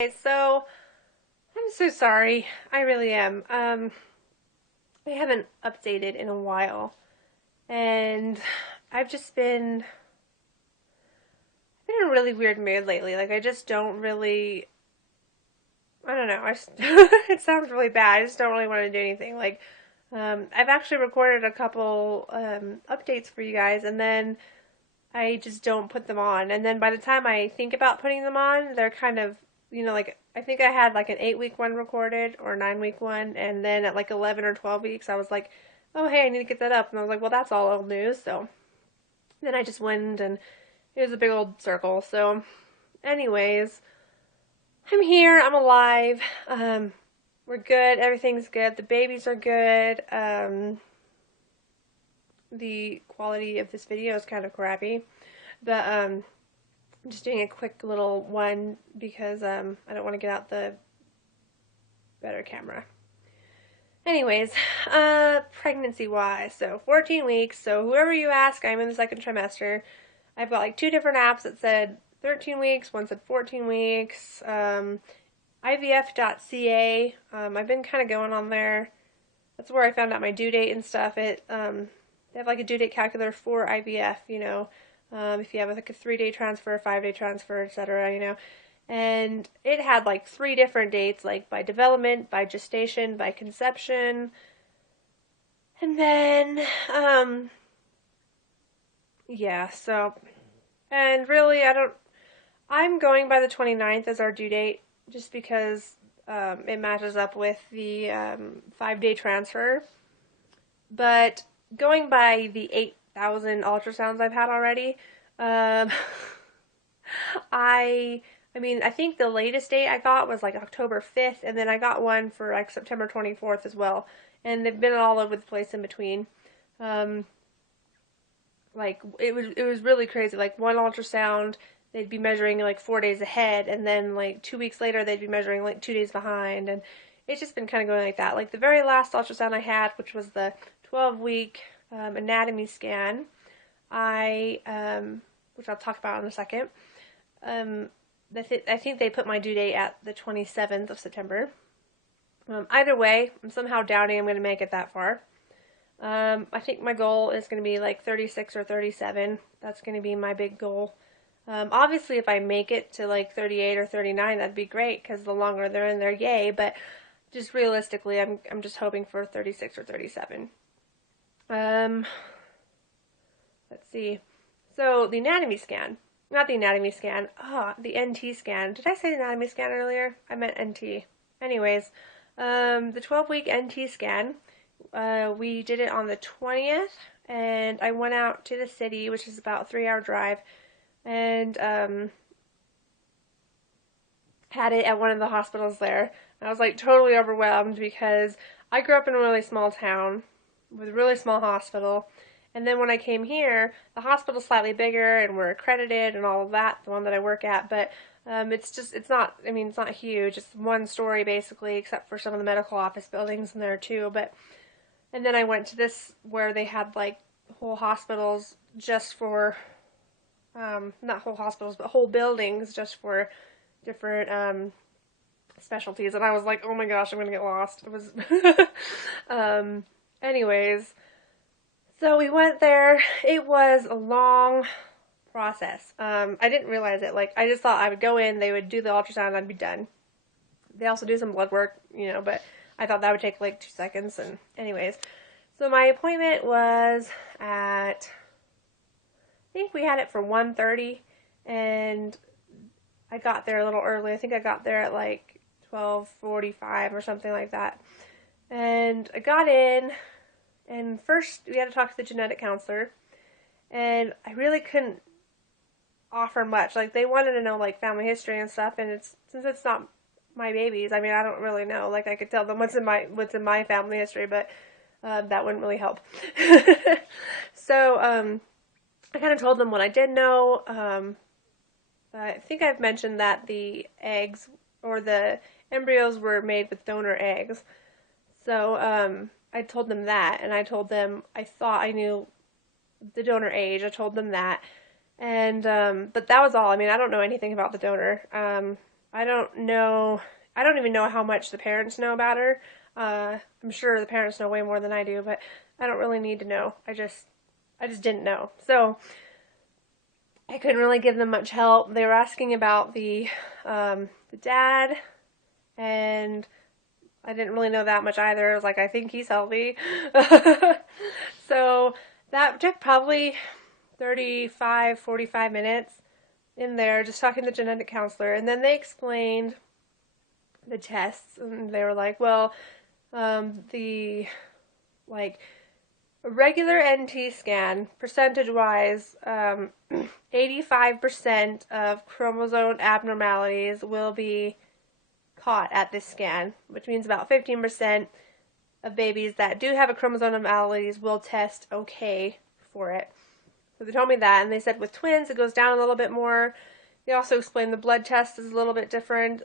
Okay, so I'm so sorry. I really am. I haven't updated in a while, and I've just been in a really weird mood lately. Like I just don't really. I don't know. It sounds really bad. I just don't really want to do anything. I've actually recorded a couple updates for you guys, and then I just don't put them on. And then by the time I think about putting them on, they're kind of, like I think I had like an 8 week one recorded or 9 week one, and then at like 11 or 12 weeks, I was like, oh hey, I need to get that up, and I was like, well, that's all old news. So then I just went, and it was a big old circle. So, anyways, I'm here. I'm alive. We're good. Everything's good. The babies are good. The quality of this video is kind of crappy, but I'm just doing a quick little one because I don't want to get out the better camera. Anyways, pregnancy wise, so 14 weeks. So whoever you ask, I'm in the second trimester. I've got like two different apps that said 13 weeks, one said 14 weeks. IVF.ca. I've been kind of going on there. That's where I found out my due date and stuff. They have like a due date calculator for IVF, if you have like a 3-day transfer, 5-day transfer, etc. And it had like 3 different dates, like by development, by gestation, by conception. And then, yeah, so, and really, I'm going by the 29th as our due date, just because it matches up with the 5-day transfer. But going by the 8,000 ultrasounds I've had already, um, I think the latest date I got was like October 5th, and then I got one for like September 24th as well. And they've been all over the place in between. Um, like it was really crazy. Like one ultrasound, they'd be measuring like 4 days ahead, and then like 2 weeks later they'd be measuring like 2 days behind, and it's just been kind of going like that. Like the very last ultrasound I had, which was the 12-week anatomy scan, which I'll talk about in a second. Um, I think they put my due date at the 27th of September. Either way, I'm somehow doubting I'm going to make it that far. I think my goal is going to be like 36 or 37. That's going to be my big goal. Obviously, if I make it to like 38 or 39, that'd be great because the longer they're in there, yay. But just realistically, I'm just hoping for 36 or 37. Um, let's see. So the anatomy scan, not the anatomy scan. The NT scan. Did I say anatomy scan earlier? I meant NT. Anyways, the 12-week NT scan. We did it on the 20th, and I went out to the city, which is about a 3-hour drive, and had it at one of the hospitals there. I was like totally overwhelmed because I grew up in a really small town with a really small hospital. And then when I came here, the hospital's slightly bigger and we're accredited and all of that, the one that I work at, but it's not huge. It's one story basically, except for some of the medical office buildings in there too. And then I went to this where they had like whole hospitals just for, not whole hospitals, but whole buildings just for different specialties. And I was like, oh my gosh, I'm going to get lost. It was, anyways, so we went there. It was a long process. I didn't realize it. Like, I just thought I would go in, they would do the ultrasound, and I'd be done. They also do some blood work, but I thought that would take like 2 seconds. And anyways, so my appointment was at, I think we had it for 1:30, and I got there a little early. I think I got there at like 12:45 or something like that. And I got in, and first we had to talk to the genetic counselor, and I really couldn't offer much. Like, they wanted to know like family history and stuff, and since it's not my babies, I don't really know. Like, I could tell them what's in my family history, but that wouldn't really help. So I kind of told them what I did know. I think I've mentioned that the eggs or the embryos were made with donor eggs. So I told them that, and I told them I thought I knew the donor age. I told them that, and but that was all. I don't know anything about the donor. I don't know. I don't even know how much the parents know about her. I'm sure the parents know way more than I do, but I don't really need to know. I just didn't know. So I couldn't really give them much help. They were asking about the dad, and I didn't really know that much either. I was like, I think he's healthy. So that took probably 35, 45 minutes in there just talking to the genetic counselor. And then they explained the tests, and they were like, well, the, like, a regular NT scan, percentage-wise, 85% of chromosome abnormalities will be caught at this scan, which means about 15% of babies that do have a chromosome abnormalities will test okay for it. So they told me that, and they said with twins it goes down a little bit more. They also explained the blood test is a little bit different.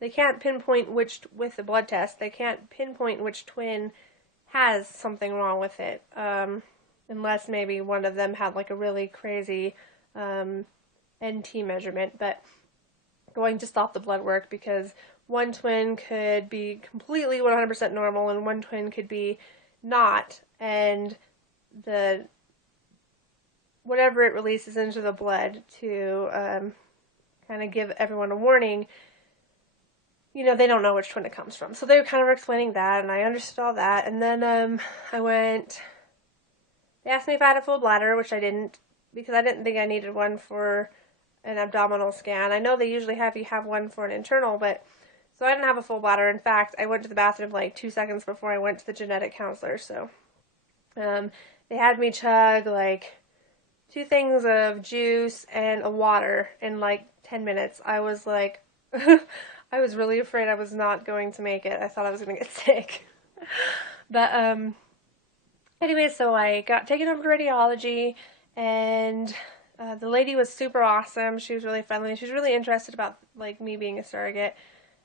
They can't pinpoint with the blood test, they can't pinpoint which twin has something wrong with it, unless maybe one of them had like a really crazy NT measurement, but going to stop the blood work because one twin could be completely 100% normal and one twin could be not, and the whatever it releases into the blood to kind of give everyone a warning, you know, they don't know which twin it comes from. So they kind of were explaining that, and I understood all that. And then they asked me if I had a full bladder, which I didn't, because I didn't think I needed one for an abdominal scan. I know they usually have you have one for an internal, but so I didn't have a full bladder. In fact, I went to the bathroom like 2 seconds before I went to the genetic counselor. So they had me chug like 2 things of juice and a water in like 10 minutes. I was like, I was really afraid I was not going to make it. I thought I was going to get sick. But anyway, so I got taken over to radiology, and the lady was super awesome. She was really friendly. She was really interested about like me being a surrogate,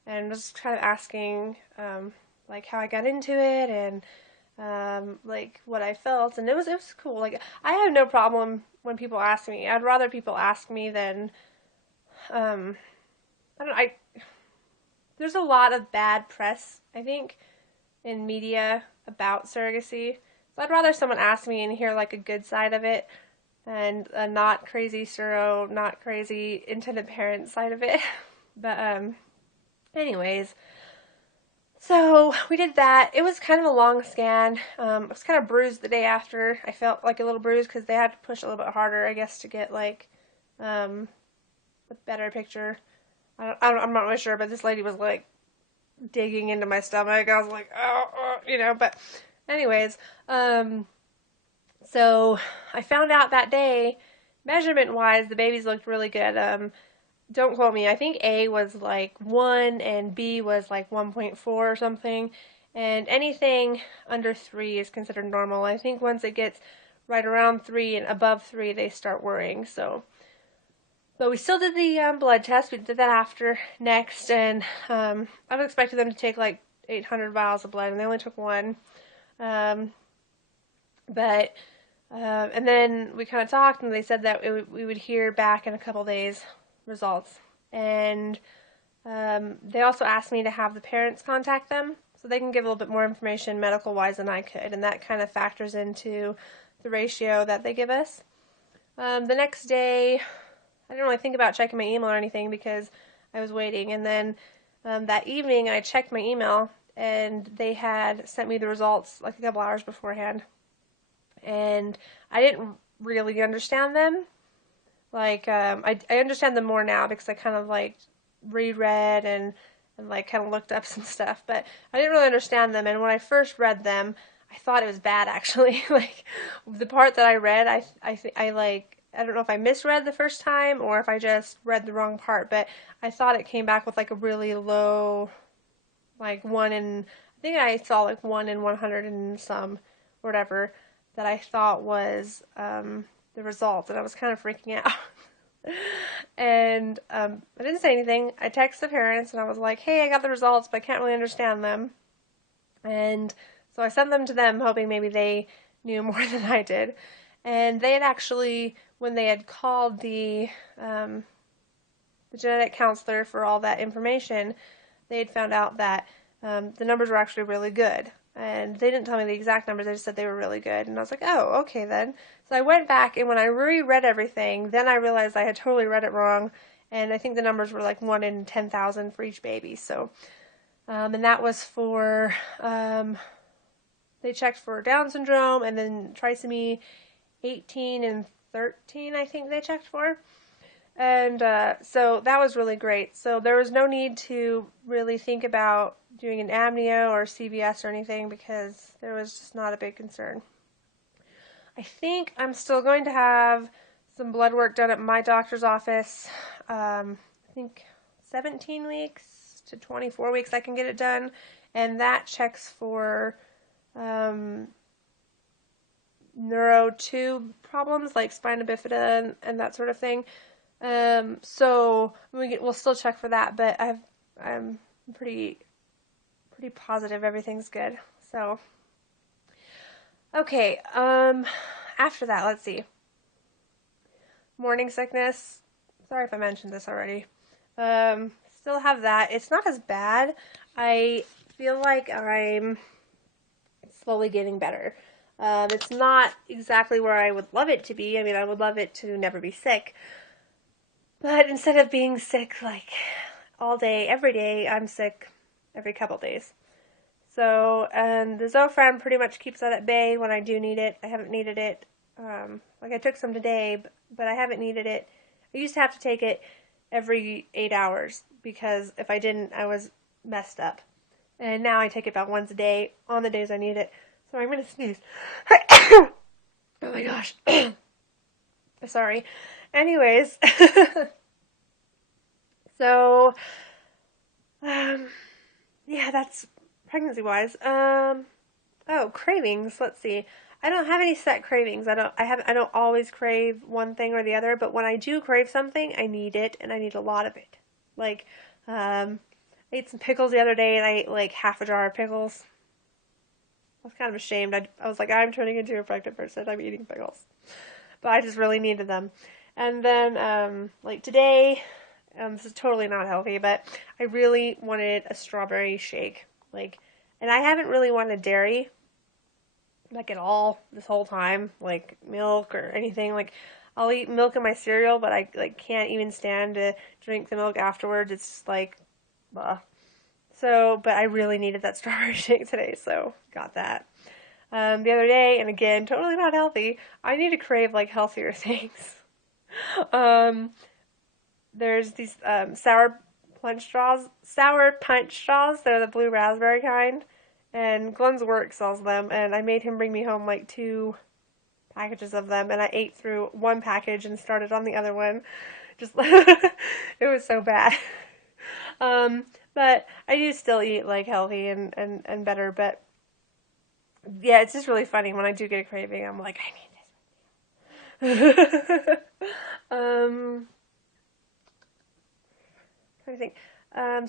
and was kind of asking like how I got into it and like what I felt, and it was cool. Like I have no problem when people ask me. I'd rather people ask me than there's a lot of bad press, I think, in media about surrogacy. So I'd rather someone ask me and hear like a good side of it, and a not crazy Surro, not crazy intended parent side of it. But anyways, so we did that. It was kind of a long scan. I was kind of bruised the day after. I felt like a little bruised because they had to push a little bit harder, I guess, to get like a better picture. I'm not really sure, but this lady was like digging into my stomach. I was like, oh, you know, but anyways, so I found out that day, measurement-wise, the babies looked really good. Don't quote me. I think A was like 1 and B was like 1.4 or something. And anything under 3 is considered normal. I think once it gets right around 3 and above 3, they start worrying. So, but we still did the blood test. We did that after next, and I was expecting them to take like 800 vials of blood, and they only took 1. And then we kind of talked, and they said that we would hear back in a couple days results. And they also asked me to have the parents contact them so they can give a little bit more information medical-wise than I could, and that kind of factors into the ratio that they give us. The next day, I didn't really think about checking my email or anything because I was waiting, and then that evening I checked my email, and they had sent me the results like a couple hours beforehand, and I didn't really understand them. Like, I understand them more now because I kind of like reread and like kind of looked up some stuff, but I didn't really understand them. And when I first read them, I thought it was bad actually. Like the part that I read, I don't know if I misread the first time or if I just read the wrong part, but I thought it came back with like a really low, like 1 in, I think I saw like 1 in 100 and some, or whatever, that I thought was the result, and I was kind of freaking out. And I didn't say anything. I texted the parents, and I was like, hey, I got the results, but I can't really understand them. And so I sent them to them, hoping maybe they knew more than I did. And they had actually, when they had called the the genetic counselor for all that information, they had found out that the numbers were actually really good. And they didn't tell me the exact numbers, they just said they were really good. And I was like, oh, okay then. So I went back, and when I reread everything, then I realized I had totally read it wrong. And I think the numbers were like 1 in 10,000 for each baby. So, and that was for, they checked for Down syndrome, and then trisomy 18 and 13, I think they checked for. And so that was really great. So there was no need to really think about doing an amnio or CVS or anything because there was just not a big concern. I think I'm still going to have some blood work done at my doctor's office. I think 17 weeks to 24 weeks I can get it done. And that checks for neurotube problems like spina bifida and that sort of thing. So we'll still check for that, but I'm pretty positive everything's good. So, okay, after that, let's see. Morning sickness. Sorry if I mentioned this already. Still have that. It's not as bad. I feel like I'm slowly getting better. It's not exactly where I would love it to be. I mean, I would love it to never be sick. But instead of being sick like all day, every day, I'm sick every couple days. So, and the Zofran pretty much keeps that at bay when I do need it. I haven't needed it. Like I took some today, but I haven't needed it. I used to have to take it every 8 hours because if I didn't, I was messed up. And now I take it about once a day on the days I need it. So I'm going to sneeze. Oh my gosh. Sorry. Anyways, so, yeah, that's pregnancy-wise. Oh, cravings. Let's see. I don't have any set cravings. I don't always crave one thing or the other, but when I do crave something, I need it, and I need a lot of it. Like, I ate some pickles the other day, and I ate like half a jar of pickles. I was kind of ashamed. I was like, I'm turning into a pregnant person. I'm eating pickles. But I just really needed them. And then, like today, this is totally not healthy, but I really wanted a strawberry shake. Like, and I haven't really wanted dairy, like at all, this whole time. Like milk or anything. Like, I'll eat milk in my cereal, but I like can't even stand to drink the milk afterwards. It's just like, blah. So, but I really needed that strawberry shake today, so got that. The other day, and again, totally not healthy. I need to crave like healthier things. There's these sour punch straws. They're the blue raspberry kind, and Glenn's work sells them. And I made him bring me home like 2 packages of them, and I ate through one package and started on the other one. Just it was so bad. But I do still eat like healthy and better. But yeah, it's just really funny when I do get a craving. I'm like, I need this. Trying to think.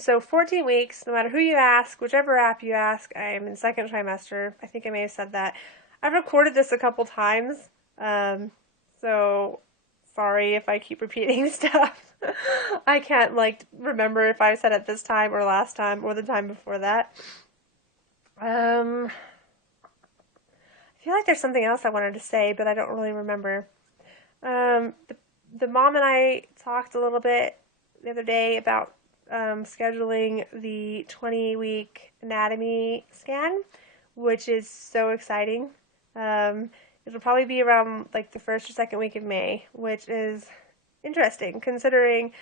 So 14 weeks, no matter who you ask, whichever app you ask, I'm in second trimester. I think I may have said that. I've recorded this a couple times, so sorry if I keep repeating stuff. I can't, like, remember if I said it this time or last time or the time before that. I feel like there's something else I wanted to say, but I don't really remember. The mom and I talked a little bit the other day about scheduling the 20-week anatomy scan, which is so exciting. It'll probably be around like the first or second week of May, which is interesting considering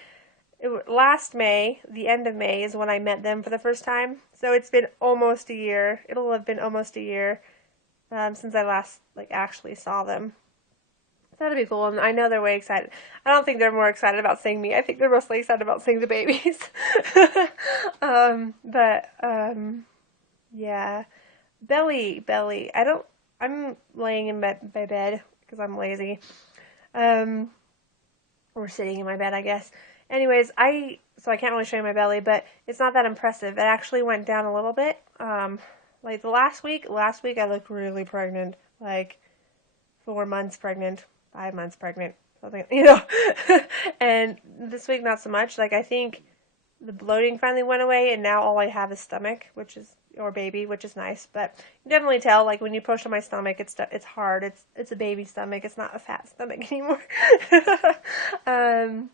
last May, the end of May, is when I met them for the first time. So it's been almost a year. It'll have been almost a year since I last like actually saw them. That'd be cool, and I know they're way excited. I don't think they're more excited about seeing me. I think they're mostly excited about seeing the babies. Yeah. Belly. I'm laying in my bed because I'm lazy. Or sitting in my bed, I guess. Anyways, so I can't really show you my belly, but it's not that impressive. It actually went down a little bit. Like the last week I looked really pregnant, like 4 months pregnant, 5 months pregnant. something, you know. And this week, not so much. Like, I think the bloating finally went away, and now all I have is stomach, or baby, which is nice. But you can definitely tell, like, when you push on my stomach, it's hard. It's a baby stomach. It's not a fat stomach anymore. um,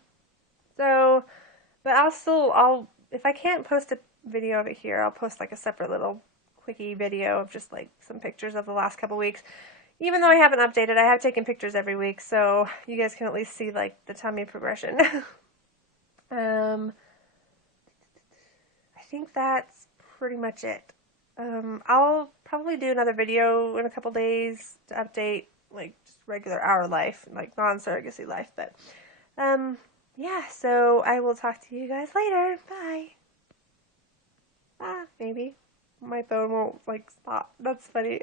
so, but I'll if I can't post a video of it here, I'll post like a separate little quickie video of just like some pictures of the last couple weeks. Even though I haven't updated, I have taken pictures every week, so you guys can at least see like the tummy progression. I think that's pretty much it. I'll probably do another video in a couple days to update like just regular our life, like non-surrogacy life. But yeah, so I will talk to you guys later. Bye. Maybe my phone won't like stop. That's funny.